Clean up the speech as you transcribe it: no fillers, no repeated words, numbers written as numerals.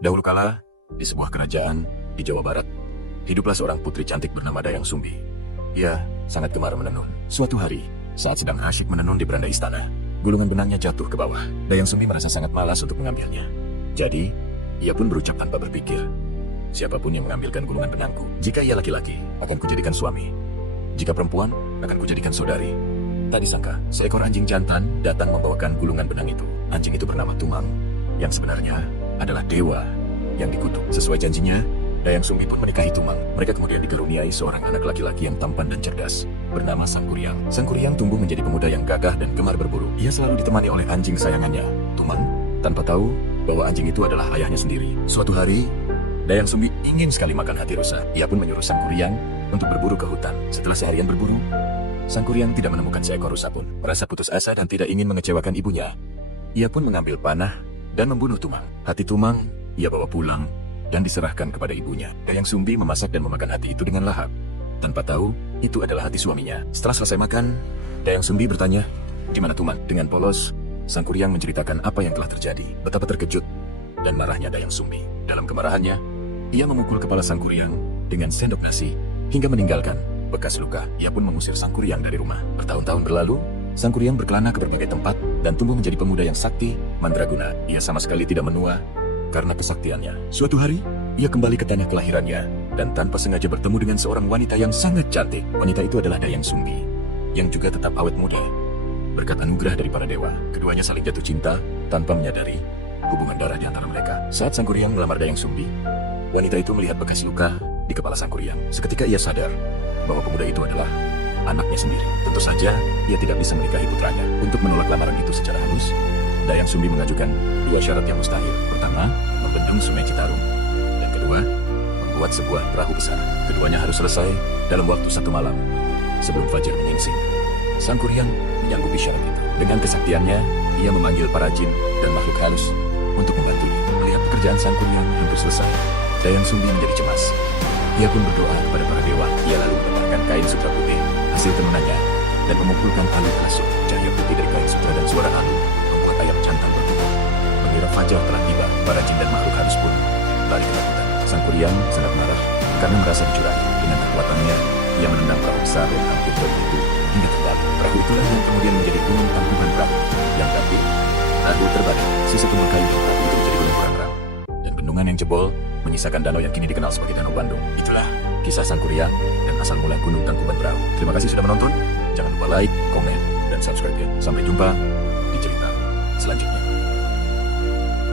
Dahulu kala, di sebuah kerajaan di Jawa Barat, hiduplah seorang putri cantik bernama Dayang Sumbi. Ia sangat gemar menenun. Suatu hari, saat sedang asyik menenun di beranda istana, gulungan benangnya jatuh ke bawah. Dayang Sumbi merasa sangat malas untuk mengambilnya. Jadi, ia pun berucap tanpa berpikir, siapapun yang mengambilkan gulungan benangku, jika ia laki-laki, akan kujadikan suami. Jika perempuan, akan kujadikan saudari. Tak disangka, seekor anjing jantan datang membawakan gulungan benang itu. Anjing itu bernama Tumang, yang sebenarnya adalah dewa yang dikutuk. Sesuai janjinya, Dayang Sumbi pun menikahi Tumang. Mereka kemudian dikaruniai seorang anak laki-laki yang tampan dan cerdas, bernama Sangkuriang. Sangkuriang tumbuh menjadi pemuda yang gagah dan gemar berburu. Ia selalu ditemani oleh anjing kesayangannya, Tumang, tanpa tahu bahwa anjing itu adalah ayahnya sendiri. Suatu hari, Dayang Sumbi ingin sekali makan hati rusa. Ia pun menyuruh Sangkuriang untuk berburu ke hutan. Setelah seharian berburu, Sangkuriang tidak menemukan seekor rusa pun. Merasa putus asa dan tidak ingin mengecewakan ibunya, ia pun mengambil panah dan membunuh Tumang. Hati Tumang ia bawa pulang dan diserahkan kepada ibunya. Dayang Sumbi memasak dan memakan hati itu dengan lahap, tanpa tahu itu adalah hati suaminya. Setelah selesai makan, Dayang Sumbi bertanya, "Di mana Tumang?" Dengan polos, Sangkuriang menceritakan apa yang telah terjadi. Betapa terkejut dan marahnya Dayang Sumbi. Dalam kemarahannya, ia memukul kepala Sangkuriang dengan sendok nasi hingga meninggalkan bekas luka. Ia pun mengusir Sangkuriang dari rumah. Bertahun-tahun berlalu, Sangkuriang berkelana ke berbagai tempat dan tumbuh menjadi pemuda yang sakti, mandraguna. Ia sama sekali tidak menua karena kesaktiannya. Suatu hari, ia kembali ke tanah kelahirannya dan tanpa sengaja bertemu dengan seorang wanita yang sangat cantik. Wanita itu adalah Dayang Sumbi, yang juga tetap awet muda. Berkat anugerah dari para dewa, keduanya saling jatuh cinta tanpa menyadari hubungan darah di antara mereka. Saat Sangkuriang melamar Dayang Sumbi, wanita itu melihat bekas luka di kepala Sangkuriang. Seketika ia sadar bahwa pemuda itu adalah anaknya sendiri. Tentu saja, ia tidak bisa menikahi putranya. Untuk menolak lamaran itu secara halus, Dayang Sumbi mengajukan dua syarat yang mustahil. Pertama, membendung Sungai Citarum. Dan kedua, membuat sebuah perahu besar. Keduanya harus selesai dalam waktu 1 malam sebelum fajar menyingsing. Sangkuriang menyanggupi syarat itu. Dengan kesaktiannya, ia memanggil para jin dan makhluk halus untuk membantunya. Melihat pekerjaan Sangkuriang hampir selesai, Dayang Sumbi menjadi cemas. Ia pun berdoa kepada para dewa. Ia lalu mendapatkan kain sutra putih hasil tenunannya dan memukulkan tali kasut. Cahaya putih dari kain sutra dan suara angin membuat ayam jantan bertumbuh. Mengira fajar telah tiba, para jin dan makhluk halus pun lari ketakutan. Sangkuriang sangat marah karena merasa dicurangi. Dengan kekuatannya, ia menendang perahu besar yang hampir tertipu hingga terbalik. Perahu itulah yang kemudian menjadi gunung tangkuban perahu yang bangkit. Lalu terbalik, sisa tumpul kayu di perahu itu menjadi gunung Burangrang. Dan bendungan yang jebol menyisakan danau yang kini dikenal sebagai Danau Bandung. Itulah kisah Sangkuriang dan asal mula Gunung Tangkuban Perahu. Terima kasih sudah menonton. Jangan lupa like, komen, dan subscribe ya. Sampai jumpa.